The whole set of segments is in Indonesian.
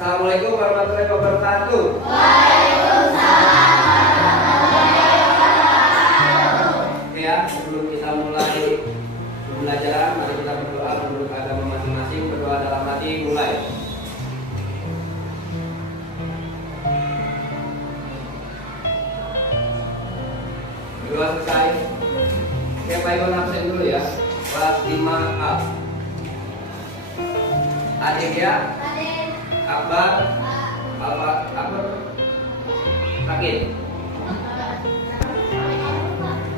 Assalamualaikum warahmatullahi wabarakatuh. Oke ya, sebelum kita mulai pembelajaran, mari kita berdoa menurut agama masing-masing. Berdoa dalam hati, mulai. Berdoa selesai. Oke, Pak Iwan absen dulu ya. Kelas 5A. Adik ya? Akbar? Akbar? Sakit?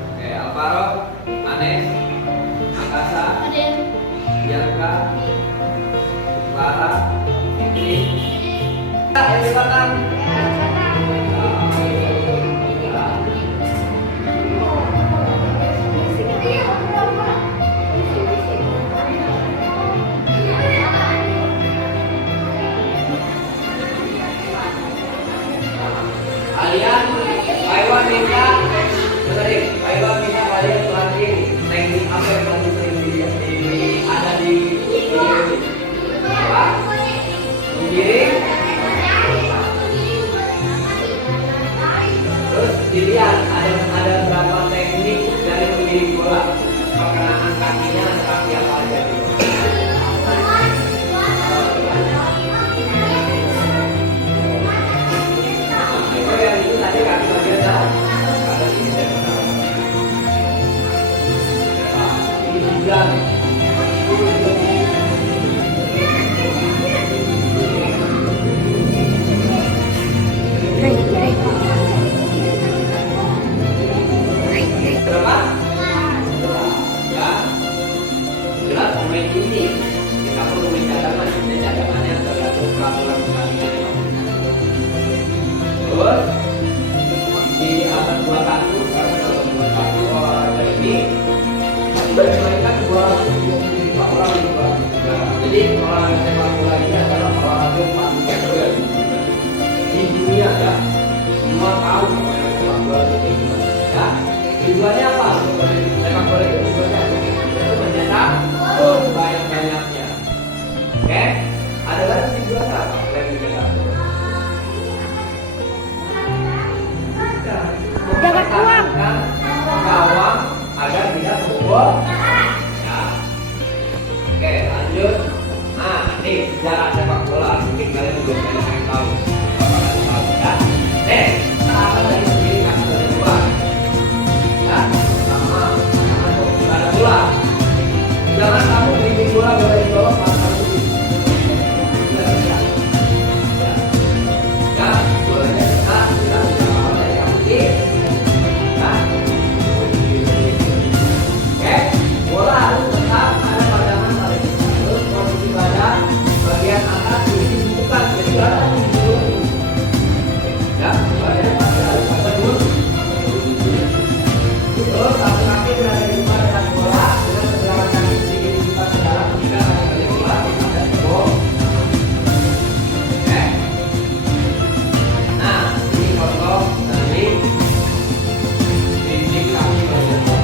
Oke, Alvaro? Anes? Akasa? Bianca? Clara? Fikri? Yang di belakang? Kalian, Pak Iwan minta, dengerin, Pak Iwan minta kalian pelajari teknik apa yang paling sering ada di video ini. Apa? Menggiring. Terus dilihat ada berapa teknik dari menggiring bola. Perkenaan kakinya ada kaki apa aja. Yang itu tadi kaki bagian dalam. Ada ini dan ini juga. Berapa? Ya. Jelas pemain ini. Kita perlu pemain cadangan. Dan cadangannya tergantung peraturan pertandingan. Terus di atas dua kartu, dari ini dimainkan dua orang juga. Jadi olahraga sepak bola ini adalah olahraga yang paling populer di dunia ya. Semua tahu sepak bola itu gimana ya. Tujuannya apa? Sepak bola itu tujuannya itu mencetak gol banyak-banyaknya. Oke? Ada lagi tujuannya apa? Selain mencetak gol. Jaga uang. Gawang agar tidak kebobol. Ya. Oke, lanjut. Nah, ini sejarah sepak bola. Mungkin kalian belum banyak yang tahu. Bapak tahu ya. Apa dari sendiri kaki dari bola? Ya, sama ada bola. Jangan kamu bikin bola boleh di bawah mata tubuh. Tidak bisa. Ya, bolanya dekat, tidak apa dari kaki. Bola harus tetap ada pada mata. Terus posisi badan bagian atas ini bukan jadi badan dulu. Ya, badan harus ada dulu. Terus satu kaki berada di depan dengan bola dengan pergerakan kaki sedikit dibuka ke dalam hingga kaki balik bola tidak ada gol. Oke. Nah, ini contoh dari dinding kaki bagian bawah.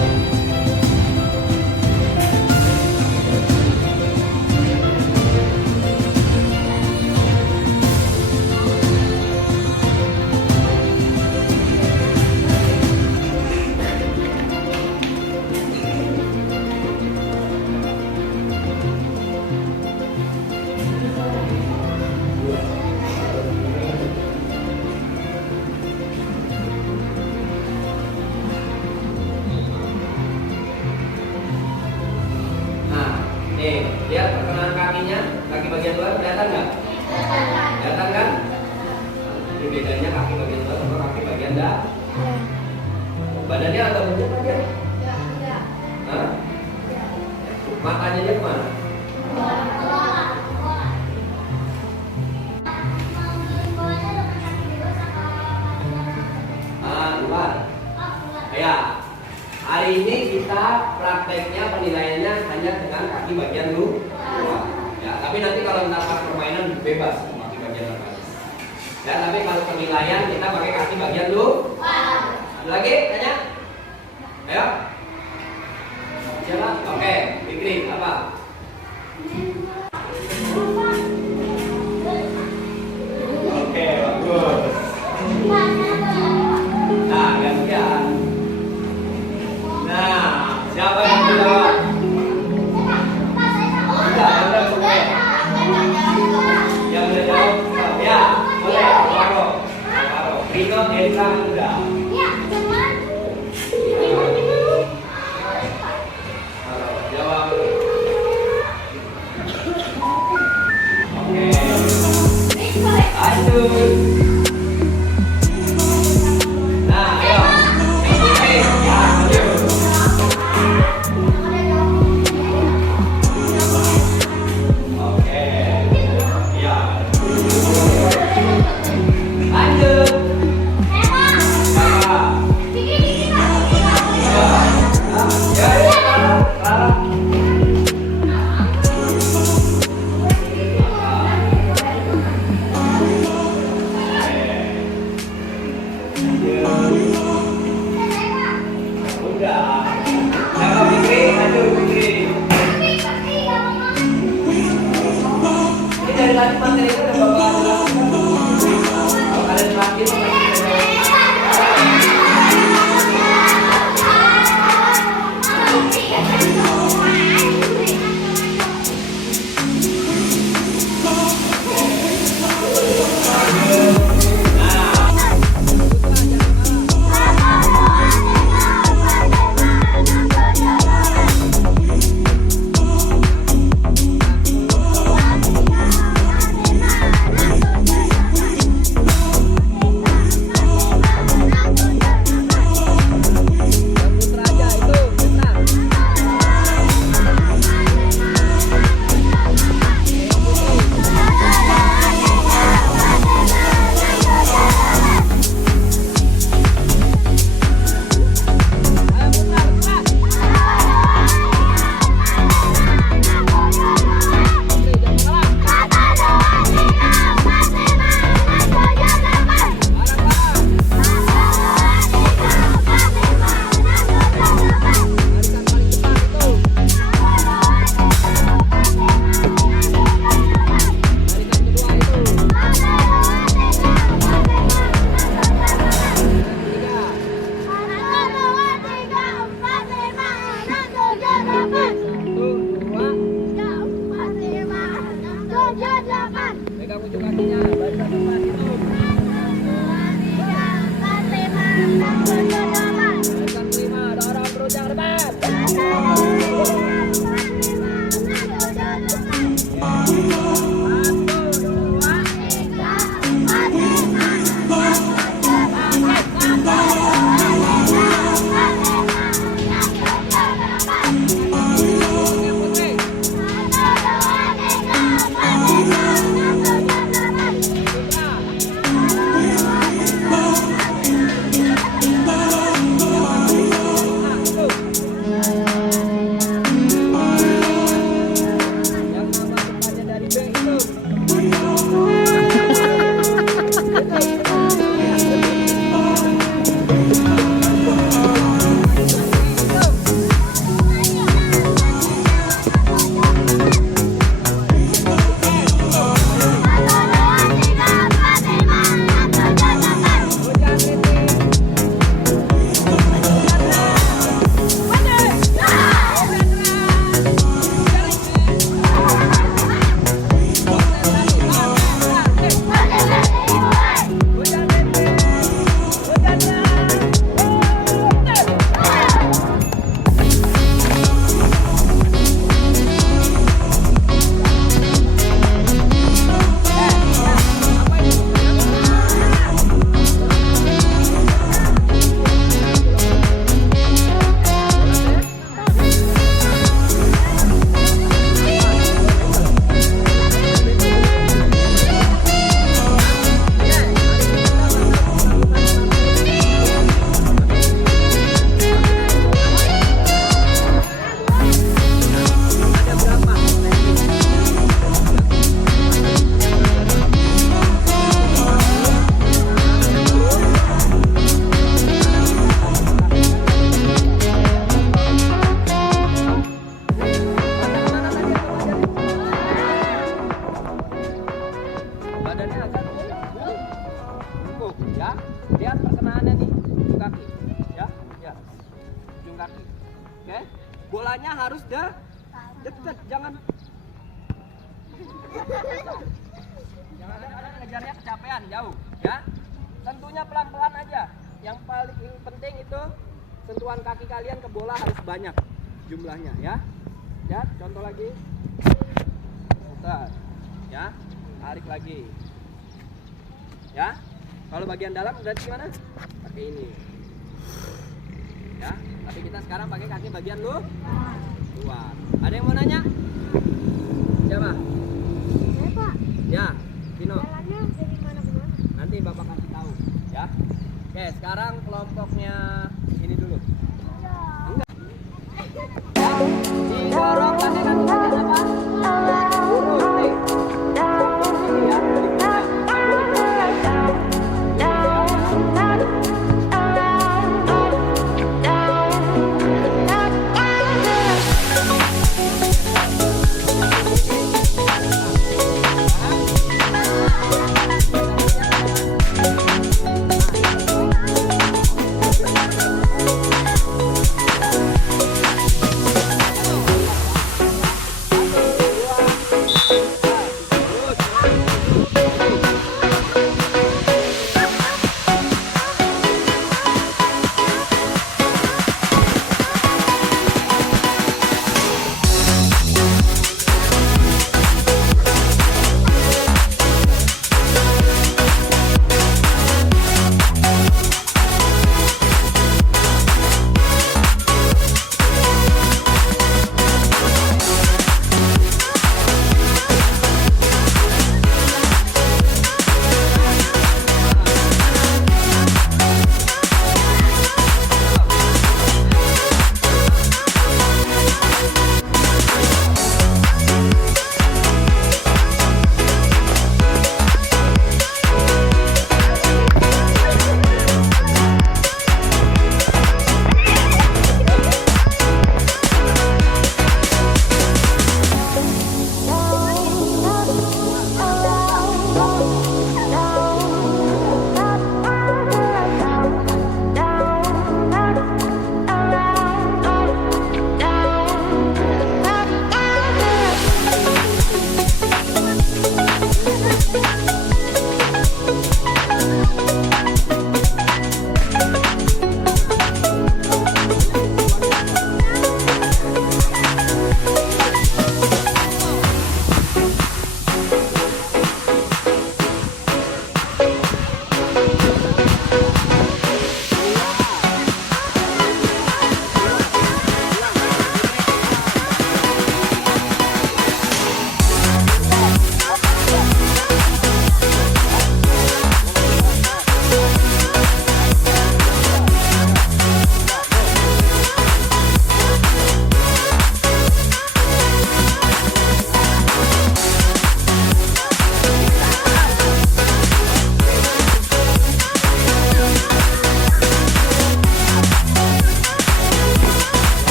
Nih, lihat perkenaan kakinya, kaki bagian luar kelihatan nggak? Kelihatan kan? Ini bedanya kaki bagian luar sama kaki bagian dalam. Badannya agak bentuk aja. Hah? Matanya dia kemana? Luar. Ya. Hari ini kita prakteknya penilaiannya hanya dengan kaki bagian luar. Ya, tapi nanti kalau mendapat permainan bebas kaki bagian luar. Ya, tapi kalau penilaian kita pakai kaki bagian luar. Ada lagi tanya? Ayo. Siapa? Oke, Fikri apa? lanjut. Nah, ayo. Oke, ya, lanjut. Oke. Ya. Lanjut. Pegang ujung kakinya, barisan depan itu. Barisan kelima, dorong terus yang depan. Ya, lihat perkenaannya nih, ujung kaki, ya, ujung kaki, oke, bolanya harus deket, jangan ada ngejarnya kecapean, jauh, ya, sentuhnya pelan-pelan aja, yang paling penting itu sentuhan kaki kalian ke bola harus banyak jumlahnya, ya, contoh lagi, putar, ya, tarik lagi. Ya. Kalau bagian dalam berarti gimana? Pakai ini. Ya. Tapi kita sekarang pakai kaki bagian luar. Ada yang mau nanya? Siapa? Saya Pak. Ya, Vino. Jalannya dari mana ke mana? Nanti Bapak kasih tahu, ya. Oke, sekarang kelompoknya ini dulu. Enggak. Ya, didorong kaki bagian apa? Lurus nih. Ini ya, dari bawah.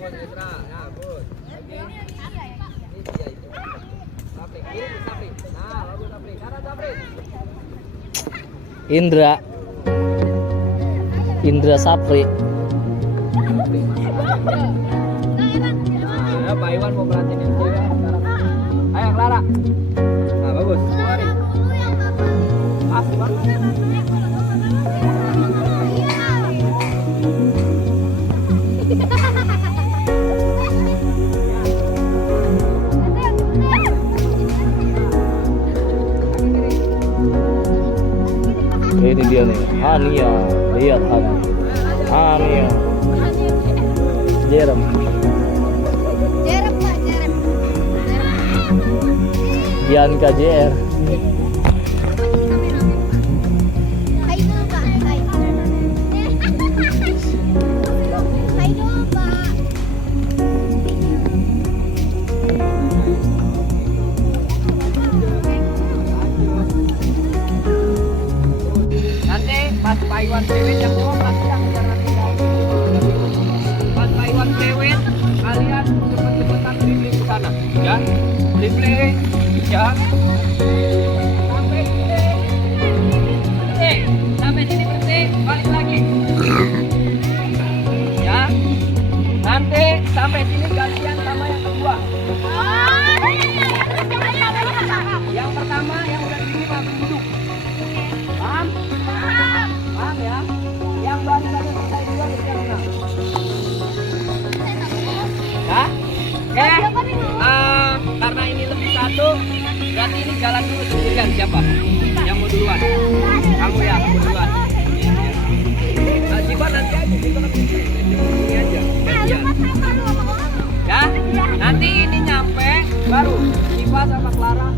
Good, Indra. Ya, good. Oke. Ini dia itu. Sapling. Ini sapling. Nah, lalu sapling. Kanan sapling. Indra Sapri. Nah, ya, Pak Iwan mau perhatiin yang cewek sekarang. Ayo, Clara. Nah, bagus. Keluarin. Pas banget. Ini dia nih, Hania. Lihat Hania. Hania. Jerem. Jerem Pak, jerem. Bianca JR. Hai dulu Pak, hai. Hai dulu Pak. Nanti pas Pak Iwan cewek yang bawa plastik yang ya. Sampai sini. Berhenti. Sampai sini berhenti. Balik lagi. Ya. Nanti sampai sini gantian sama yang kedua. Yang pertama yang udah di sini langsung duduk. Paham? Paham ya? Yang baru saja selesai dua bisa menang. Ya? Oke. Karena ini lebih satu, berarti ini jalan dulu sendirian. Siapa? Yang mau duluan? Kamu ya, kamu duluan. Nah, Jiwa nanti aja, Jiwa nanti ini aja. Gantian. Ya? Nanti ini nyampe, baru Jiwa sama Clara.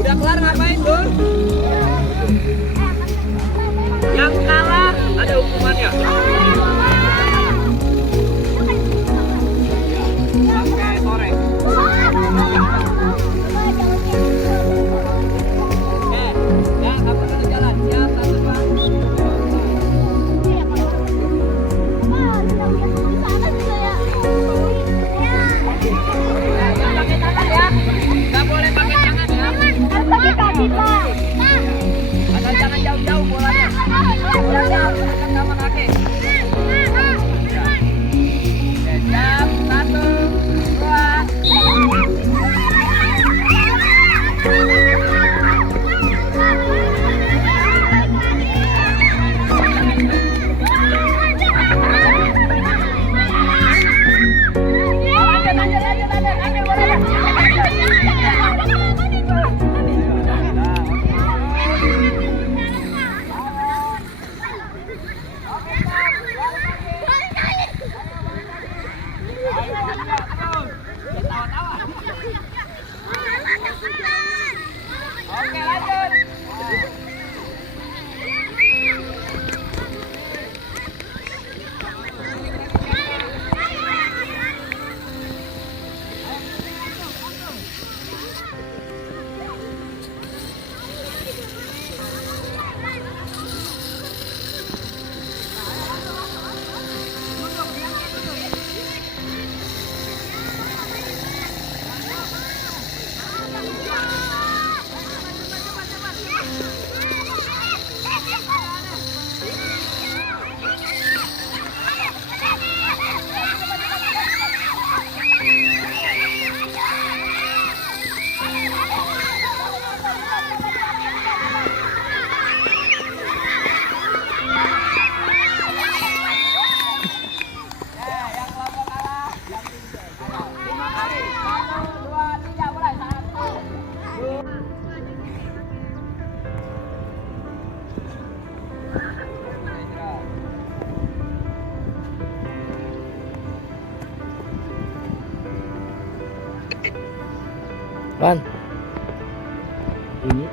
Udah kelar ngapain tuh? Yang kalah ada hukumannya. Sampai sore. Ya kamu satu jalan. Siap, satu, dua. Jangan pakai tangan ya. Nggak boleh pakai tangan ya. Asal jangan jauh-jauh bolanya. Jauh-jauh sama kaki. Oke, siap. Satu, dua. Lanjut bolanya. Oke, lanjut. Wan. Ini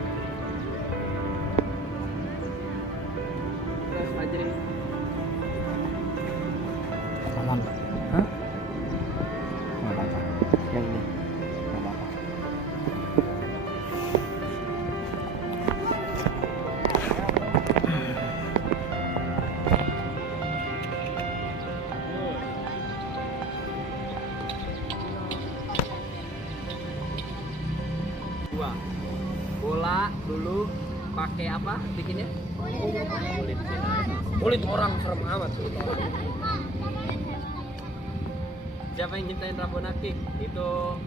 Terus pelajari. aman. Hah? Nggak apa-apa. Yang ini. Nggak apa-apa. Dua. Bola dulu pakai apa bikinnya? Kulit orang serem amat kulit orang. Siapa yang nyiptain Rabona Kick? Itu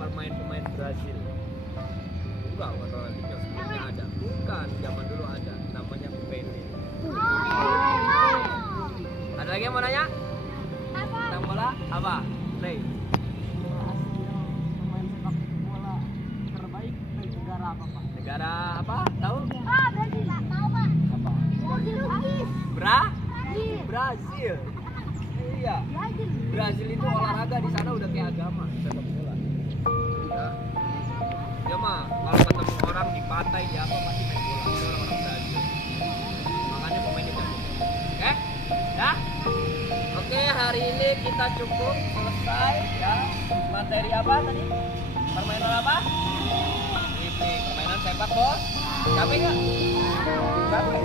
pemain Brazil. Enggak, orang yang sebelumnya ada. Bukan, zaman dulu ada. Namanya Pele. Ada lagi yang mau nanya? Tentang bola? Apa? Play. Pemain sepak bola terbaik dari negara apa, Pak? Negara apa? Tahu? Apa? Brazil. Iya. Brazil itu olahraga di sana udah kayak agama sepak bola. Ya. Ya mah kalau ketemu orang di pantai di apa pasti main bola. Itu orang-orang Brazil. Makanya pemainnya bagus. Oke? Ya? Oke, hari ini kita cukup selesai ya. Materi apa tadi? Permainan apa? Ini permainan sepak, Bos. Capek nggak? Capek.